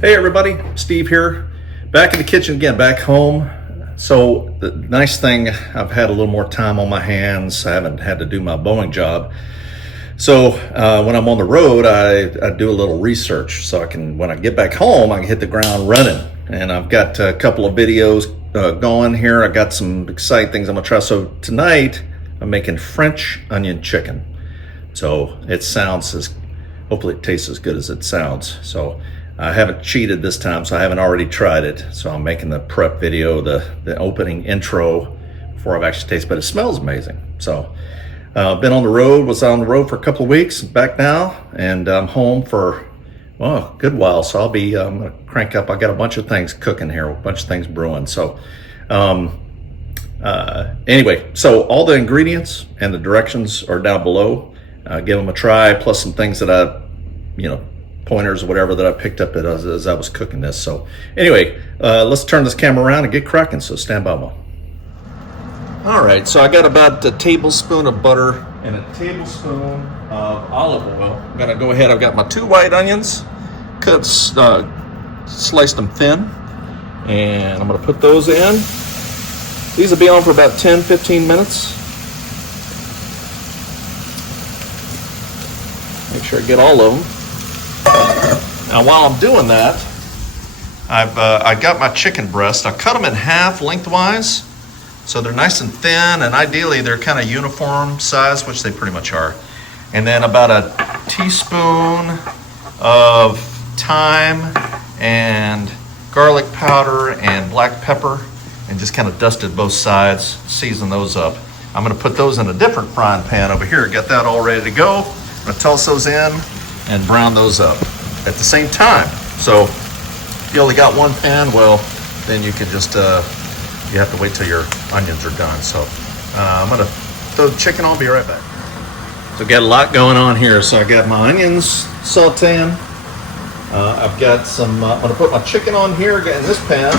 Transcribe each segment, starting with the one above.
Hey everybody, Steve here. Back in the kitchen again, back home. So the nice thing, I've had a little more time on my hands. I haven't had to do my Boeing job. So when I'm on the road, I do a little research. So I can, when I get back home, I can hit the ground running. And I've got a couple of videos going here. I got some exciting things I'm gonna try. So tonight, I'm making French onion chicken. So it sounds hopefully it tastes as good as it sounds. So I haven't cheated this time, so I haven't already tried it. So I'm making the prep video, the opening intro before I've actually tasted, but it smells amazing. So been on the road, was on the road for a couple of weeks, back now, and I'm home for, well, a good while. So I'm gonna crank up. I got a bunch of things cooking here, a bunch of things brewing. So anyway, so all the ingredients and the directions are down below. Give them a try, plus some things that I, pointers or whatever that I picked up as I was cooking this. So anyway, let's turn this camera around and get cracking, so stand by me. All right, so I got about a tablespoon of butter and a tablespoon of olive oil. I'm gonna go ahead, I've got my 2 white onions, cut, sliced them thin, and I'm gonna put those in. These will be on for about 10-15 minutes. Make sure I get all of them. Now while I'm doing that, I got my chicken breast. I cut them in half lengthwise, so they're nice and thin, and ideally they're kind of uniform size, which they pretty much are. And then about a teaspoon of thyme and garlic powder and black pepper, and just kind of dusted both sides, season those up. I'm gonna put those in a different frying pan over here. Got that all ready to go. I'm gonna toss those in and brown those up at the same time. So if you only got one pan, well, then you can just, you have to wait till your onions are done. So I'm gonna throw the chicken on, be right back. So got a lot going on here. So I got my onions sauteing. I've got some, I'm gonna put my chicken on here in this pan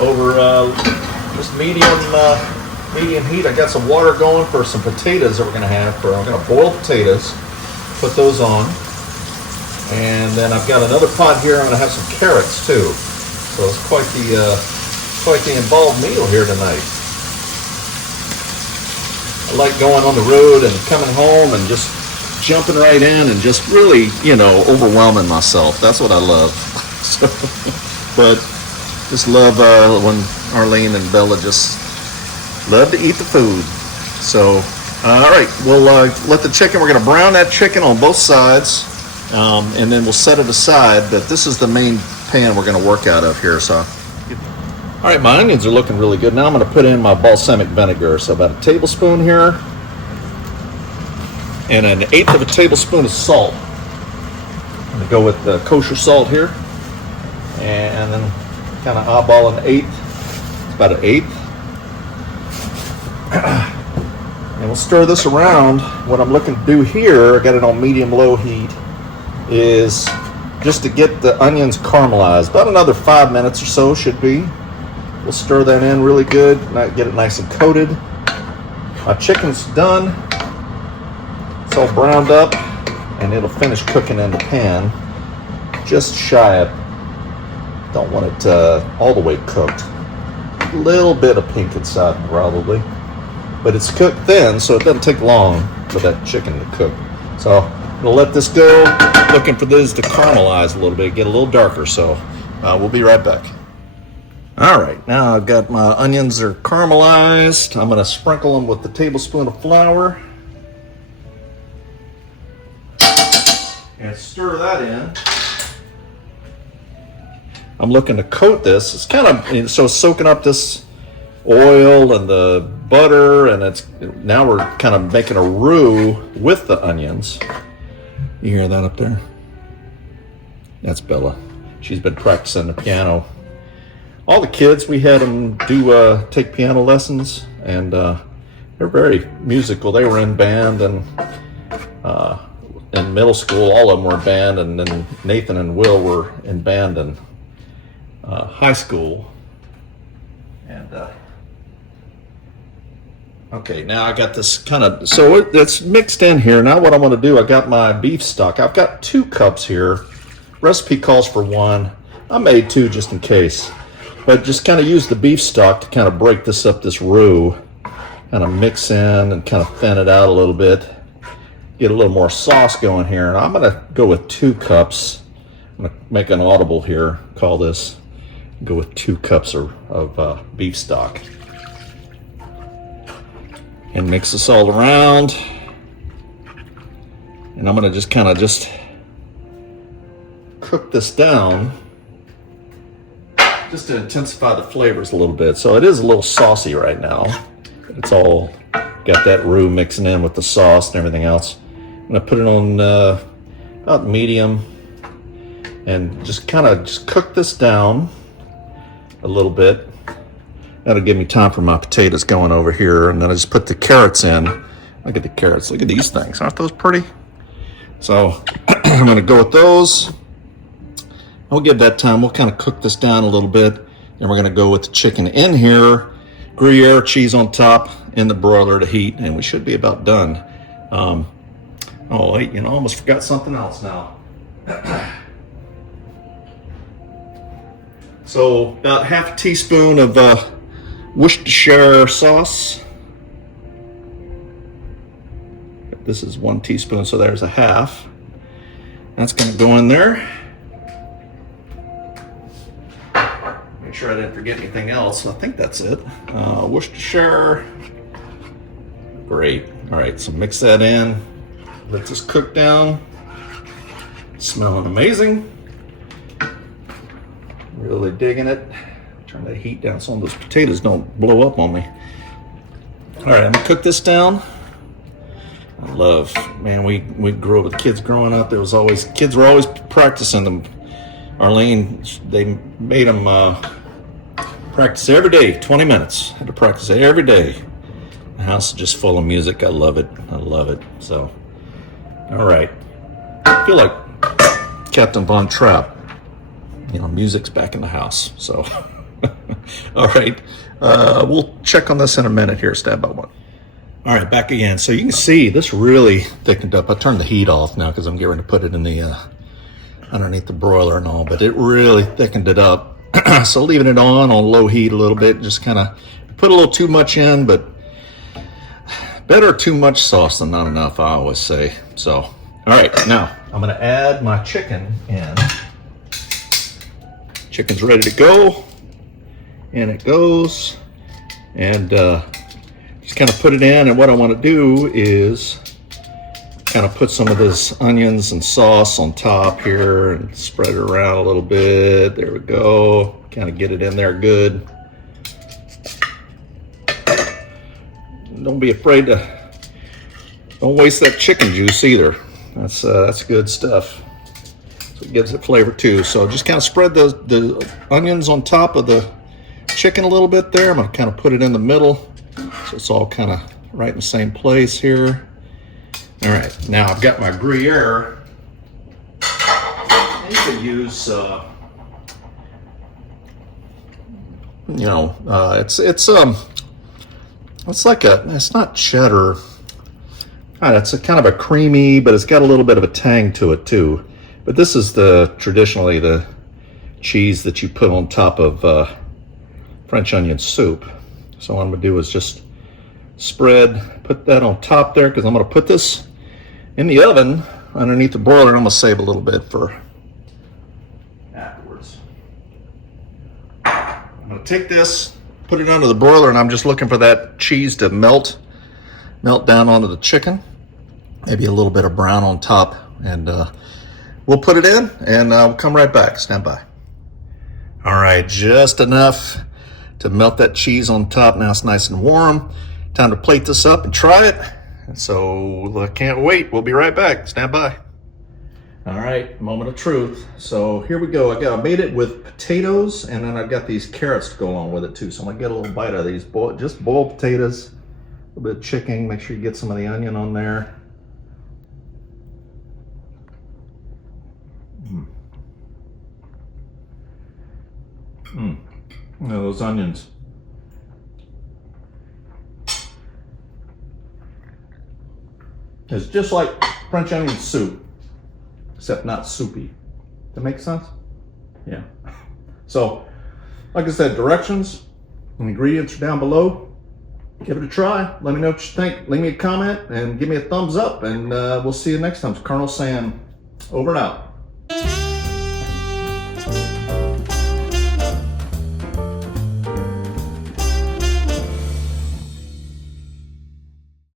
over just medium heat. I got some water going for some potatoes that we're gonna have. I'm gonna boil potatoes, put those on. And then I've got another pot here. I'm going to have some carrots too. So it's quite the involved meal here tonight. I like going on the road and coming home and just jumping right in and just really, overwhelming myself. That's what I love. But just love when Arlene and Bella just love to eat the food. So, all right, we'll let the chicken. We're going to brown that chicken on both sides. And then we'll set it aside, but this is the main pan we're going to work out of here. So, all right, my onions are looking really good. Now I'm going to put in my balsamic vinegar. So about a tablespoon here, and an 1/8 of a tablespoon of salt. I'm going to go with the kosher salt here, and then kind of eyeball an 1/8. It's about an 1/8. And we'll stir this around. What I'm looking to do here, I got it on medium-low heat, is just to get the onions caramelized. About another 5 minutes or so should be. We'll stir that in really good, get it nice and coated. My chicken's done. It's all browned up, and it'll finish cooking in the pan. Just shy of, don't want it all the way cooked. A little bit of pink inside probably. But it's cooked thin, so it doesn't take long for that chicken to cook. So I'm gonna let this go. Looking for these to caramelize a little bit, get a little darker. So we'll be right back. All right, now I've got my onions are caramelized. I'm gonna sprinkle them with the tablespoon of flour and stir that in. I'm looking to coat this. It's kind of, so soaking up this oil and the butter, and now we're kind of making a roux with the onions. You hear that up there? That's Bella. She's been practicing the piano. All the kids, we had them do take piano lessons, and they're very musical. They were in band, and in middle school, all of them were in band, and then Nathan and Will were in band in high school. And okay, now I got this kind of, so it's mixed in here. Now what I'm going to do, I got my beef stock. I've got 2 cups here. Recipe calls for 1. I made two just in case. But just kind of use the beef stock to kind of break this up, this roux. Kind of mix in and kind of thin it out a little bit. Get a little more sauce going here. And I'm going to go with 2 cups. I'm going to make an audible here. Call this. Go with 2 cups of beef stock. And mix this all around. And I'm going to just kind of cook this down just to intensify the flavors a little bit. So it is a little saucy right now. It's all got that roux mixing in with the sauce and everything else. I'm going to put it on about medium and just cook this down a little bit. That'll give me time for my potatoes going over here. And then I just put the carrots in. Look at the carrots. Look at these things. Aren't those pretty? So I'm going to go with those. We'll give that time. We'll kind of cook this down a little bit. Then we're going to go with the chicken in here. Gruyere cheese on top in the broiler to heat. And we should be about done. Oh, wait, I almost forgot something else now. So about half a teaspoon of Worcestershire sauce. This is 1 teaspoon, so there's a half. That's going to go in there. Make sure I didn't forget anything else. I think that's it. Worcestershire. Great. All right, so mix that in. Let this cook down. Smelling amazing. Really digging it. Turn that heat down so those potatoes don't blow up on me. All right, I'm gonna cook this down. I love, man, we grew up with kids growing up. Kids were always practicing them. Arlene, they made them practice every day, 20 minutes. Had to practice every day. The house is just full of music. I love it. I love it. So, all right. I feel like Captain Von Trapp. Music's back in the house. So, all right. We'll check on this in a minute here. Stand by one. All right, back again. So you can see this really thickened up. I turned the heat off now because I'm getting ready to put it in the underneath the broiler and all, but it really thickened it up. So leaving it on low heat a little bit, just kind of put a little too much in, but better too much sauce than not enough, I always say. So, all right, now I'm gonna add my chicken in. Chicken's ready to go, and it goes, and just kind of put it in. And what I want to do is kind of put some of this onions and sauce on top here and spread it around a little bit. There we go. Kind of get it in there good. Don't be afraid to, don't waste that chicken juice either. That's good stuff. So it gives it flavor too. So just kind of spread the onions on top of the chicken a little bit there. I'm gonna kind of put it in the middle so it's all kind of right in the same place here. All right, now I've got my Gruyere. You could use, it's not cheddar. It's a kind of a creamy, but it's got a little bit of a tang to it too. But this is traditionally the cheese that you put on top of French onion soup. So what I'm gonna do is just put that on top there, because I'm gonna put this in the oven underneath the broiler. I'm gonna save a little bit for afterwards. I'm gonna take this, put it under the broiler, and I'm just looking for that cheese to melt down onto the chicken. Maybe a little bit of brown on top, and we'll put it in, and we'll come right back. Stand by. All right, just enough to melt that cheese on top. Now it's nice and warm. Time to plate this up and try it. So I can't wait. We'll be right back. Stand by. All right, moment of truth. So here we go. I made it with potatoes, and then I've got these carrots to go along with it too. So I'm gonna get a little bite out of these. Just boiled potatoes, a little bit of chicken. Make sure you get some of the onion on there. Those onions. It's just like French onion soup, except not soupy. Does that make sense? Yeah. So, like I said, directions and ingredients are down below. Give it a try. Let me know what you think. Leave me a comment and give me a thumbs up, and we'll see you next time. It's Colonel Sam, over and out.